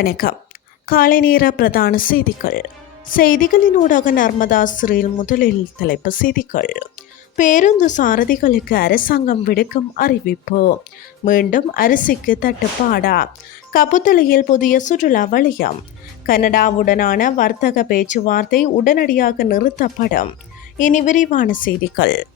வணக்கம். காலை நேர பிரதான செய்திகள். செய்திகளினூடாக நர்மதா சிறையில் முதலில் தலைப்பு செய்திகள். பேருந்து சாரதிகளுக்கு அரசாங்கம் விடுக்கும் அறிவிப்பு. மீண்டும் அரிசிக்கு தட்டுப்பாடா. கப்புத்தலையில் புதிய சுற்றுலா வளையம். கனடாவுடனான வர்த்தக பேச்சுவார்த்தை உடனடியாக நிறுத்தப்படும். இனி விரிவான செய்திகள்.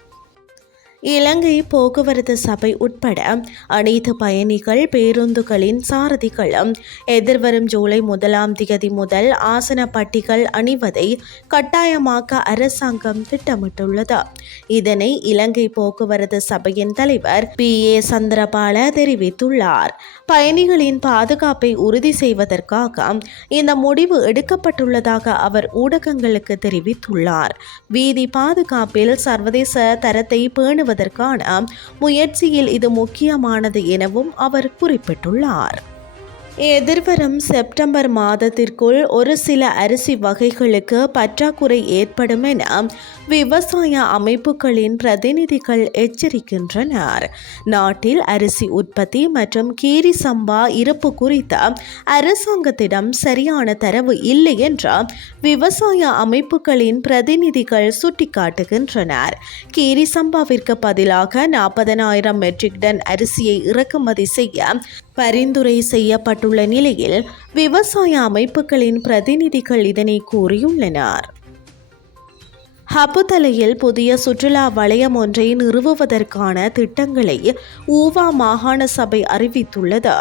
இலங்கை போக்குவரத்து சபை உட்பட அனைத்து பயணிகள் பேருந்துகளின் சாரதிகளும் எதிர்வரும் ஜூலை முதலாம் திகதி முதல் ஆசன பட்டிகள் அணிவதை கட்டாயமாக்க அரசாங்கம் திட்டமிட்டுள்ளது. இதனை இலங்கை போக்குவரத்து சபையின் தலைவர் பி. ஏ. சந்திரபால தெரிவித்துள்ளார். பயணிகளின் பாதுகாப்பை உறுதி செய்வதற்காக இந்த முடிவு எடுக்கப்பட்டுள்ளதாக அவர் ஊடகங்களுக்கு தெரிவித்துள்ளார். வீதி பாதுகாப்பில் சர்வதேச தரத்தை பேணுவது பேணுவதற்கான முயற்சியில் இது முக்கியமானது எனவும் அவர் குறிப்பிட்டுள்ளார். எதிர்வரும் செப்டம்பர் மாதத்திற்குள் ஒரு சில அரிசி வகைகளுக்கு பற்றாக்குறை ஏற்படும் என விவசாய அமைப்புகளின் பிரதிநிதிகள் எச்சரிக்கின்றனர். நாட்டில் அரிசி உற்பத்தி மற்றும் கீரி சம்பா இருப்பு குறித்த அரசாங்கத்திடம் சரியான தரவு இல்லை என்று விவசாய அமைப்புகளின் பிரதிநிதிகள் சுட்டிக்காட்டுகின்றனர். கீரி சம்பாவிற்கு பதிலாக நாற்பதனாயிரம் மெட்ரிக் டன் அரிசியை இறக்குமதி செய்ய பரிந்துரை செய்யப்பட்டுள்ள நிலையில் விவசாய அமைப்புகளின் பிரதிநிதிகள் இதனை கூறியுள்ளனர். ஹபுதலையில் புதிய சுற்றுலா வலயம் ஒன்றை நிறுவுவதற்கான திட்டங்களை ஊவா மாகாண சபை அறிவித்துள்ளது.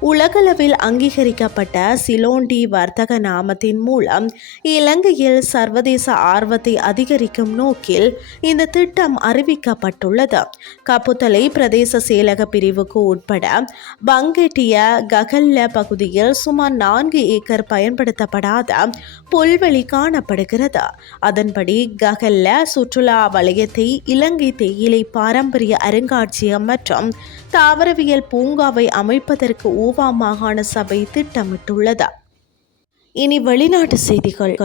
உலகளவில் அங்கீகரிக்கப்பட்ட சிலோண்டி வர்த்தக நாமத்தின் மூலம் இலங்கையில் சர்வதேச ஆர்வத்தை அதிகரிக்கும் நோக்கில் இந்த திட்டம் அறிவிக்கப்பட்டுள்ளது. கப்புத்தலை பிரதேச செயலக பிரிவுக்கு உட்பட பங்கெட்டிய ககல்ல பகுதியில் சுமார் நான்கு ஏக்கர் பயன்படுத்தப்படாத புல்வெளி காணப்படுகிறது. அதன்படி ககல்ல சுற்றுலா வலயத்தை இலங்கை தேயிலை பாரம்பரிய அருங்காட்சியகம் மற்றும் தாவரவியல் பூங்காவை அமைப்பதற்கு ஊவா மாகாண சபை திட்டமிட்டுள்ளது. இனி வெளிநாட்டு செய்திகள்.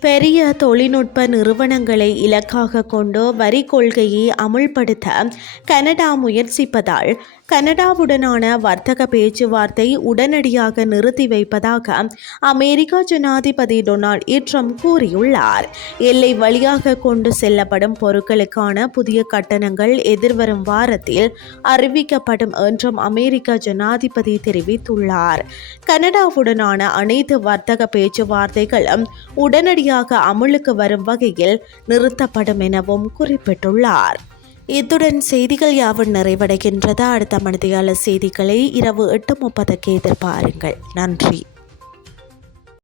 பெரிய தொழில்நுட்ப நிறுவனங்களை இலக்காக கொண்டு வரி கொள்கையை அமுல்படுத்த கனடா முயற்சிப்பதால் கனடாவுடனான வர்த்தக பேச்சுவார்த்தை உடனடியாக நிறுத்தி வைப்பதாக அமெரிக்க ஜனாதிபதி டொனால்ட் ட்ரம்ப் கூறியுள்ளார். எல்லை வழியாக கொண்டு செல்லப்படும் பொருட்களுக்கான புதிய கட்டணங்கள் எதிர்வரும் வாரத்தில் அறிவிக்கப்படும் என்றும் அமெரிக்க ஜனாதிபதி தெரிவித்துள்ளார். கனடாவுடனான அனைத்து வர்த்தக பேச்சுவார்த்தைகளும் உடனடியாக அமலுக்கு வரும் வகையில் நிறுத்தப்படும் எனவும் குறிப்பிட்டுள்ளார். இத்துடன் செய்திகள் யாவும் நிறைவடைகின்றதா? அடுத்த மனிதகால செய்திகளை இரவு எட்டு முப்பதுக்கு எதிர்பாருங்கள். நன்றி.